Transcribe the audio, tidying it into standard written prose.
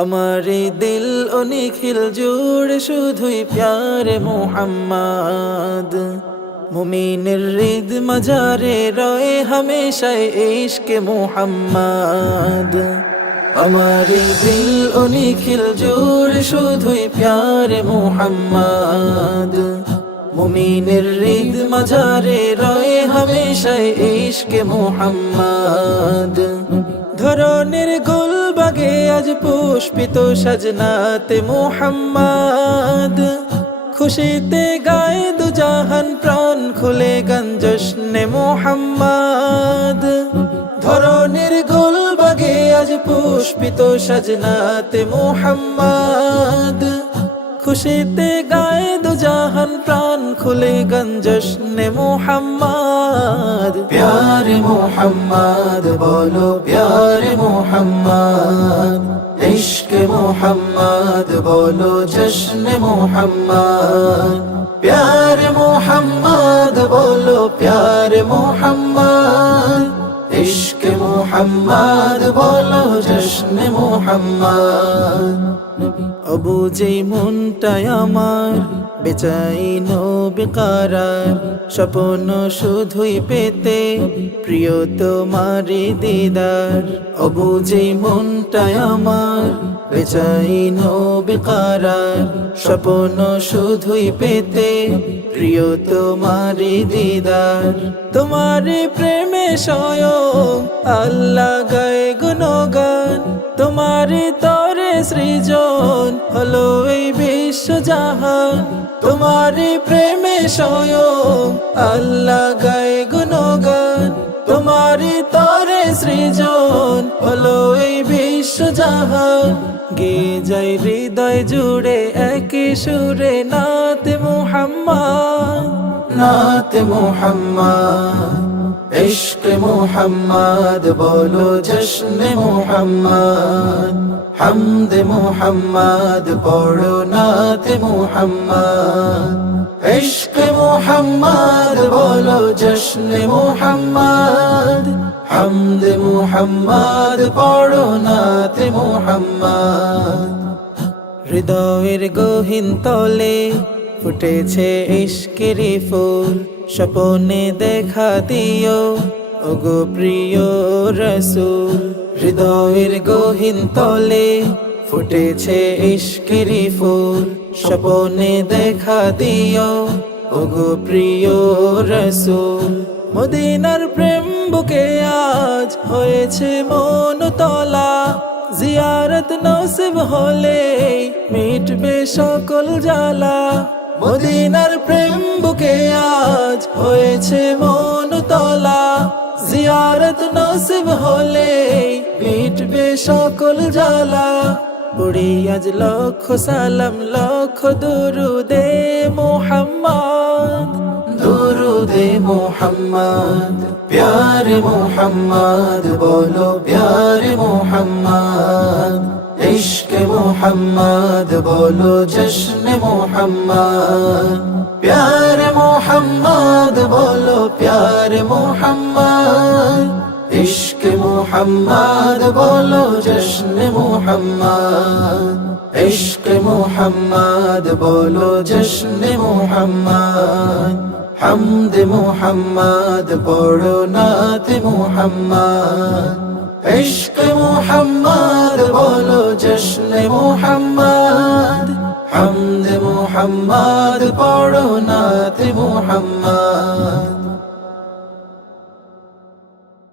আমার এই দিল ও নিখিল জুড়ে শুধুই প্যারে মোহাম্মদ। মুমিনের হৃদ মাজারে রয়ে হামেশায় ইশকে মোহাম্মদ। আমার এই দিল ও নিখিল জুড়ে শুধুই প্যারে মোহাম্মদ। মুমিনের হৃদ মাজারে রয়ে হামেশায় ইশকে মোহাম্মদ। ধরনের গোলবাগে আজ পুষ্পিত সাজনাতে মোহাম্মদ। খুশিতে গায়ে দু জাহান প্রাণ খুলে গান জশ্নে মোহাম্মদ। ধরনের গোলবাগে আজ পুষ্পিত সাজনাতে মোহাম্মদ। খুশিতে গায়ে দু জাহান প্রাণ খুলে গান জশ্নে মোহাম্মদ। প্যারে মোহাম্মদ বলো প্যারে মোহাম্মদ। ইশকে মোহাম্মদ বলো জশ্নে মোহাম্মদ। প্যারে মোহাম্মদ বলো প্যারে মোহাম্মদ। ইশকে মোহাম্মদ বলো জশ্নে মোহাম্মদ। অবুঝে মনটাই আমার বেচাইন বেকারার, স্বপ্ন শুধুই পেতে প্রিয় তোমারি দিদার। অবুঝে মনটাই আমার বেচাইন বেকারার, স্বপ্ন শুধুই পেতে প্রিয় তোমারি দিদার। তোমারি প্রেমে স্বয়ং আল্লাহ গায়ে গুণগান, তোমারি তরে সৃজন হলো এই বিশ্ব জাহান। তোমারি প্রেমে স্বয়ং আল্লাহ গায়ে গুণগান, তোমারি তরে সৃজন হলো এই বিশ্ব জাহান। গে যাই হৃদয় জুড়ে একই সুরে নাতে মুহাম্মদ, নাতে মুহাম্মদ। ইশকে মুহাম্মদ বলো জশ্নে মুহাম্মদ। হামদে মুহাম্মদ পড়ো নাতে মুহাম্মদ। ইশকে মুহাম্মদ বলো জশ্নে মুহাম্মদ। হামদে মুহাম্মদ পড়ো নাতে মুহাম্মদ। হৃদয়ের গহীন তলে ফুটেছে ইশকের ফুল, স্বপ্নে দেখা দিও ওগো প্রিয় রসূল। হৃদয়ের গহীন তলে ফুটেছে ইশকের ফুল, স্বপ্নে দেখা দিও ওগো প্রিয় রসূল। মদিনার প্রেম বুকে আজ হয়েছে মনতলা, জিয়ারত নসিব হলে মিটবে সকল জ্বালা। মদিনার প্রেম বুকে আজ হয়েছে মনতলা, জিয়ারত নসিব হলে মিটবে সকল জ্বালা। পড়ি আজ লক্ষ সালাম লক্ষ দুরুদে মুহাম্মদ, দুরুদে মুহাম্মদ। প্যারে মুহাম্মদ বলো প্যারে মুহাম্মদ। ইশকে মুহাম্মদ বলো জশ্নে মুহাম্মদ। প্যারে মুহাম্মদ বলো প্যারে মুহাম্মদ। ইশকে মুহাম্মদ বলো জশ্নে মুহাম্মদ। ইশকে মুহাম্মদ বলো জশ্নে মুহাম্মদ। হামদে মুহাম্মদ পড়ো নাতে মুহাম্মদ। ইশকে মুহাম্মদ বলো জশ্নে মুহাম্মদ। হামদে মুহাম্মদ পড়ো নাতে মুহাম্মদ।